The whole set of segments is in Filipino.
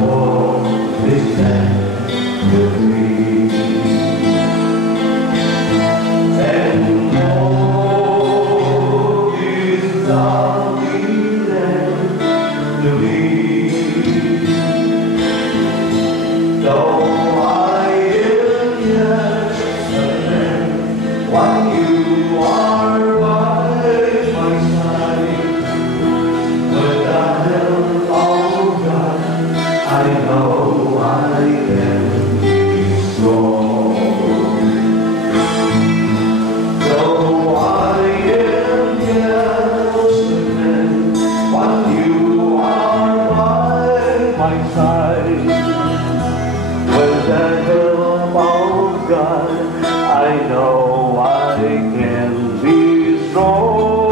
for this land to be. And all is lovely land to be. Though I am yet a man, while you are by my side, with the help of God, I know I can be strong. Though I am yet a man, while you are by my side, with the help of God, I know I can be strong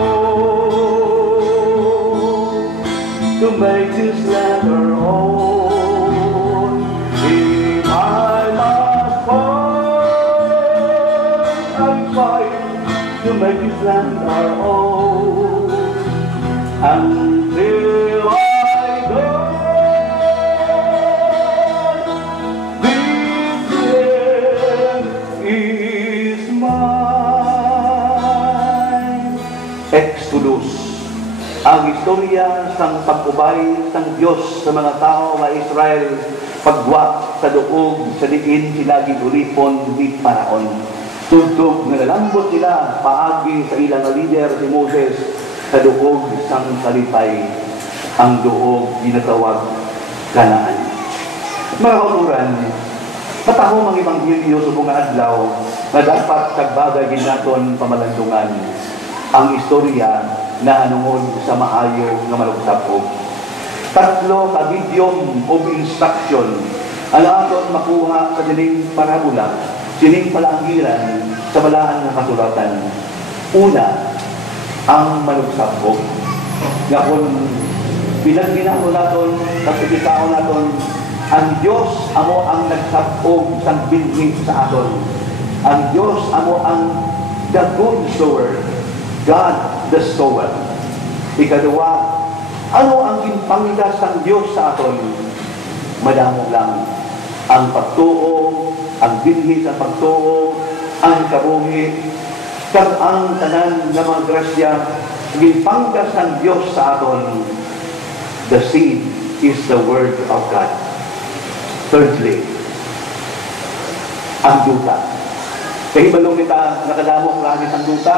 to make this land our own. If I must fight, I fight to make this land our own until I die. Is mine. Exodus, ang istorya sang pagubay sang Dios sa mga tao nga Israel pagwa sa duog sa diin sila gidulipon ni Paraon. Tugtog nga nalambot sila paagi sa ilang leader si Moses sa duog sang salipay, ang duog ginatawag Kanaan. Mga kauturan, patahong ang Ebanghelyo sa mga adlaw na dapat kagbagay ginaton pamalandungan ang istorya na anungod sa maayo nga malugsapog. Tatlo ka medium of instruction ang aton makuha sa dining parabola, sining palangiran sa balaan nga kasulatan. Una, ang malugsapog. Nga kung pinagginao naton, kapitao naton, ang Diyos amo ang nagsapog sang binhi sa aton. Ang Diyos amo ang the good sower, God the sower. Ikaduwa, ano ang ginpanggas sang Diyos sa aton? Madamo lang ang pagtuo, ang binhi sa pagtuo, ang kabuhi, kag ang tanan nga mga grasya ginpanggas sang Diyos sa aton. The seed is the word of God. Thirdly, ang duta. Kahibalong kita nakadamok langit ang duta.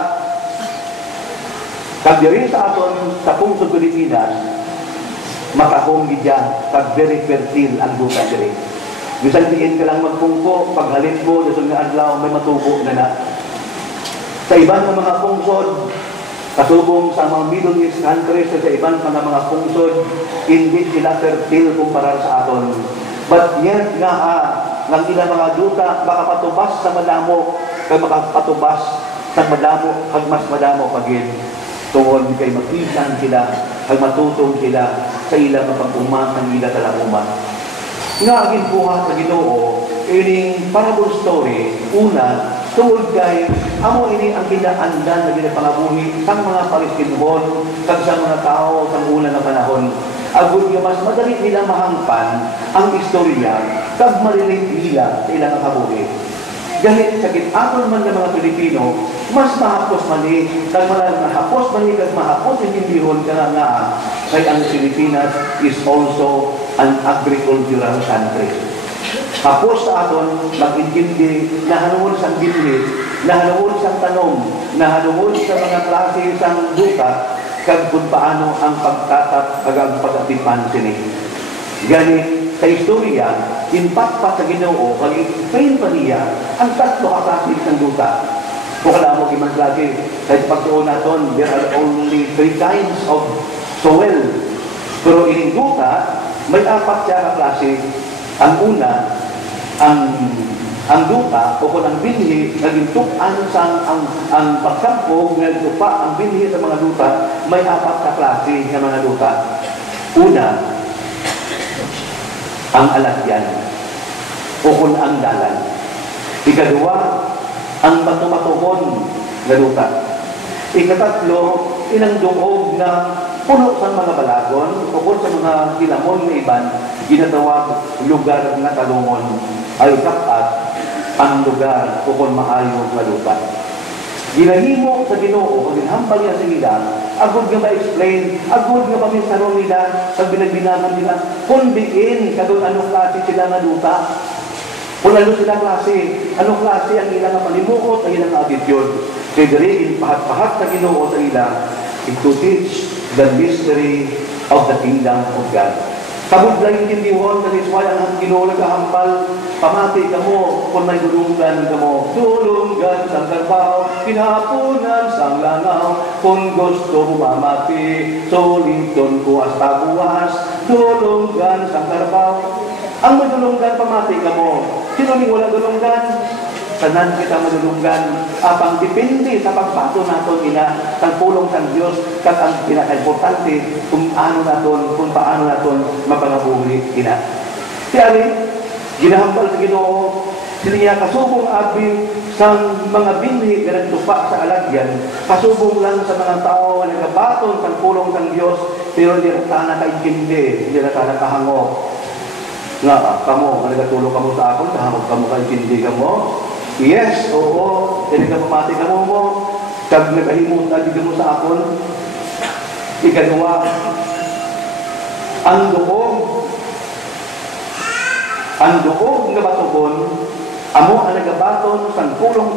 Kag diri sa aton sa pungsod Pilipinas, makahong gidya kag very fertile ang duta diri. Bisan diin ka lang magpungko, paghalit mo sa nga adlaw may matubo na na. Sa iban ng mga pungsod, kasubong sa mga Middle East countries sa iban mga pungsod, hindi sila fertile kumpara sa aton. But yet nga ng ilang mga duta makapatubas sa madamo, kay makapatubas sa madamo, kag mas madamo pagin. Tungod kay makisan sila, kag matutong sila sa ilang mapag-umatang ila talaguman. Nga agin buhat sa Ginoo, ining parable story, una, tungod kay amo ini ang kinaandan na ginapangabuhi sang mga Palestinhon, kag sa mga tao sa una na panahon. Agud nga mas madali nila mahangpan ang istorya kag marinig nila sa ilang kabuhi. Gahit sa gitaton man ng mga Pilipino, mas mahapos man ni, kag mahapos man ni, kag mahapos intindihon ka nga kay ang Pilipinas is also an agricultural country. Hapos sa aton, mag-intindi na hanungod sa binhi, na hanungod sa tanom, na hanungod sa mga klase sang duta, kag kung paano ang pagtatap kag ang pag-atipan sini. Gani sa istorya, impatpat sa Ginoo, kag i-train pa niya ang tatlo ka klase ng duta. Kung alam mo imang klase, kahit pagtuon naton, there are only 3 kinds of soil. Pero ining duta, may 4 siya ka klase. Ang una, ang duta o kung ang binhi naging tukan sang ang pagsampog ng tupa ang binhi sa mga duta, may 4 ka klase ng mga duta. Una, ang alasyan o kung ang dalan. Ikaduwa, ang matumatukon na duta. Ikatatlo, ilang duog na puno sa mga balagon, ukol sa mga kilamon na iban, ginatawag lugar nga talungon, ay kapat ang lugar ukol maayo nga lupa. Ginahimo sa Ginoo, kung ginhambal niya sa nila, agud nga ma-explain, agud nga paminsano nila, sa binagbinaman nila, kung diin, kadun anong klase sila nga lupa, kung ano sila klase, anong klase ang ilang palimuot, ang ilang attitude. Kaya diri, pahat-pahat sa Ginoo sa ila, to teach the mystery of the kingdom of God. Kabud lang intindihon, that is why ang Ginoo nagahambal, pamati ka mo, kung may dulungan ka mo, dulungan sa karbaw, kinapunan sa langaw, kung gusto mo mamati, suliton ko hasta buwas, dulungan sa karbaw. Ang madulunggan, pamati ka mo. Sino ni wala dulunggan? Tanan kita madulunggan, apang depende sa pagbato naton ina, ang pulong ng Diyos, kag ang pinaka-importante, kung ano naton, kung paano naton mapangabuhi ina. Kaya ginahambal sa Ginoo, sila kasubong abi sa mga binhi na nagtupa sa alagyan, kasubong lang sa mga tao na nagabaton sa pulong ng Diyos, pero hindi na nakaintindi, hindi na nakahangok. Nga, kamo, nagatulong kamo sa akon, kahangok kamo kaintindi kamo. Yes, oo, pinagpamati ka mo, kag nagahimong tadi mo sa akon, ikadua, ang doog nga batugon, amo ang nagabaton sa pulong